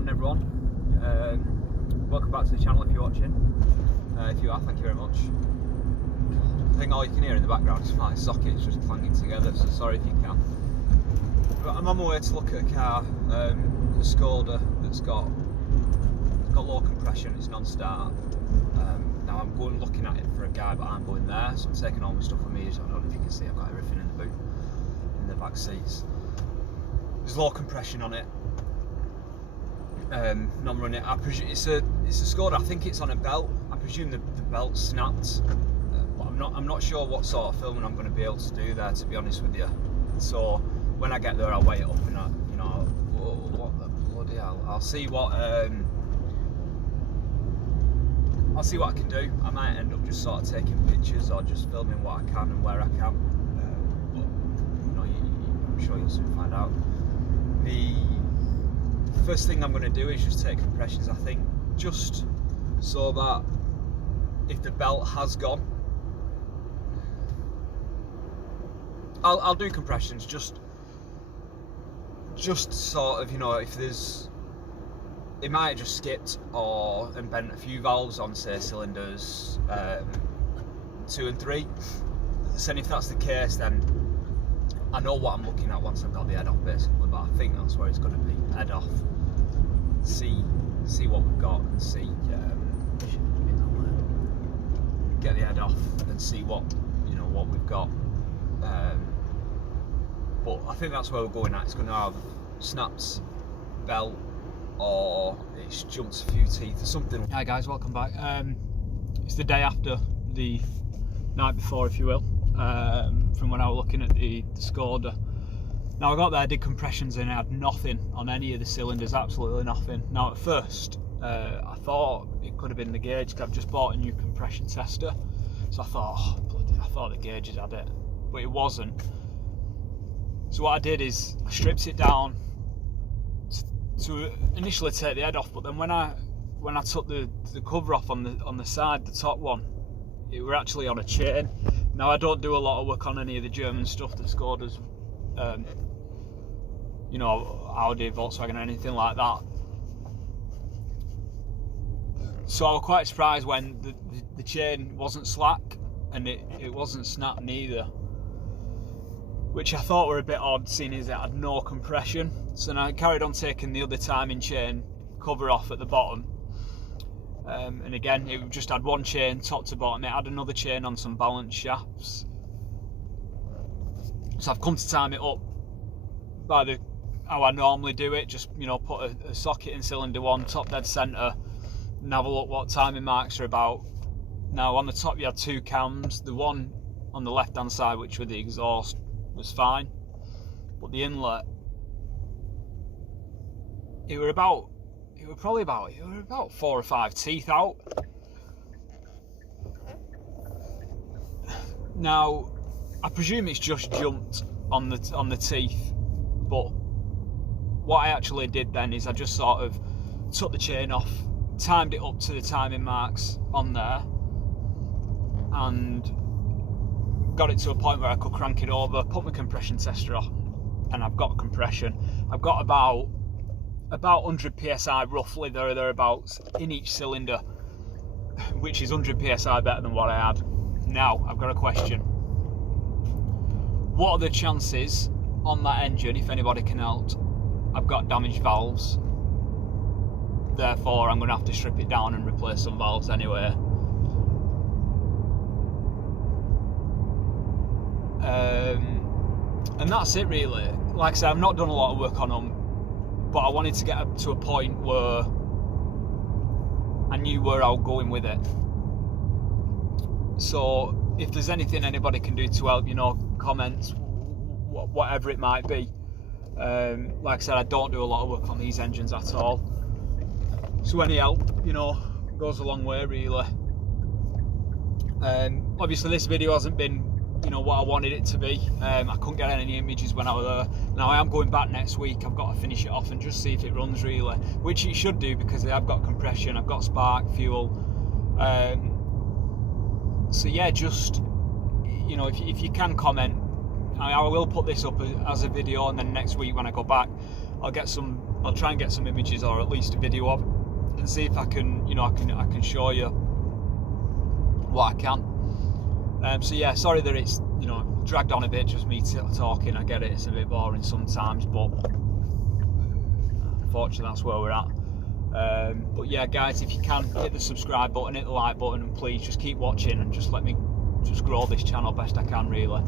morning everyone, welcome back to the channel if you're watching. If you are, thank you very much. I think all you can hear in the background is my sockets just clanging together, so sorry if you can. But I'm on my way to look at a car, a Skoda that's got low compression, it's non-start. Now I'm going looking at it for a guy, but I'm going there, so I'm taking all my stuff with me. I don't know if you can see, I've got everything in the boot, in the back seats. There's low compression on it. Non-running. I presume it's a Skoda. I think it's on a belt. I presume the belt snapped, but I'm not sure what sort of filming I'm going to be able to do there, to be honest with you. So when I get there, I'll weigh it up and what the bloody hell. I'll see what I can do. I might end up just sort of taking pictures or just filming what I can and where I can. But I'm sure you'll soon find out. The first thing I'm going to do is just take compressions, I think, just so that if the belt has gone, I'll do compressions just sort of, if there's, it might have just skipped and bent a few valves on, say, cylinders 2 and 3. So if that's the case, then I know what I'm looking at once I've got the head off, basically. But I think that's where it's going to be, head off. See what we've got and see. Get the head off and see what we've got. But I think that's where we're going at. It's going to have snapped belt, or it's jumped a few teeth or something. Hi guys, welcome back. It's the day after, the night before, if you will, from when I was looking at the Skoda. Now I got there, did compressions, and I had nothing on any of the cylinders, absolutely nothing. Now at first, I thought it could have been the gauge, because I've just bought a new compression tester. So I thought, I thought the gauges had it, but it wasn't. So what I did is I stripped it down to initially take the head off, but then when I took the cover off on the side, the top one, it were actually on a chain. Now I don't do a lot of work on any of the German stuff that Skoda's, Audi, Volkswagen, or anything like that. So I was quite surprised when the chain wasn't slack and it wasn't snapped neither, which I thought were a bit odd, seeing as it had no compression. So now I carried on taking the other timing chain cover off at the bottom, and again it just had one chain top to bottom. It had another chain on some balance shafts. So I've come to time it up by how I normally do it, just put a socket in cylinder 1, top dead centre, and have a look what timing marks are about. Now on the top you had 2 cams, the one on the left hand side, which was the exhaust, was fine, but the inlet, it were about 4 or 5 teeth out. Now I presume it's just jumped on the teeth, but what I actually did then is I just sort of took the chain off, timed it up to the timing marks on there, and got it to a point where I could crank it over, put my compression tester on, and I've got compression. I've got about 100 psi roughly, thereabouts, in each cylinder, which is 100 psi better than what I had. Now I've got a question. What are the chances on that engine, if anybody can help? I've got damaged valves, therefore I'm going to have to strip it down and replace some valves anyway. And that's it really. Like I said, I've not done a lot of work on them, but I wanted to get up to a point where I knew where I was going with it. So if there's anything anybody can do to help, comments, whatever it might be. Like I said, I don't do a lot of work on these engines at all, so any help goes a long way really. Obviously this video hasn't been what I wanted it to be. I couldn't get any images when I was there. Now I am going back next week. I've got to finish it off and just see if it runs really, which it should do, because I've got compression, I've got spark, fuel. So yeah, just if you can comment, I will put this up as a video, and then next week when I go back I'll try and get some images, or at least a video of it, and see if I can, you know, I can show you what I can. So yeah, sorry that it's, you know, dragged on a bit, just me talking. I get it, it's a bit boring sometimes, but unfortunately that's where we're at. But yeah, guys, if you can, hit the subscribe button, hit the like button, and please just keep watching and just let me just grow this channel best I can, really.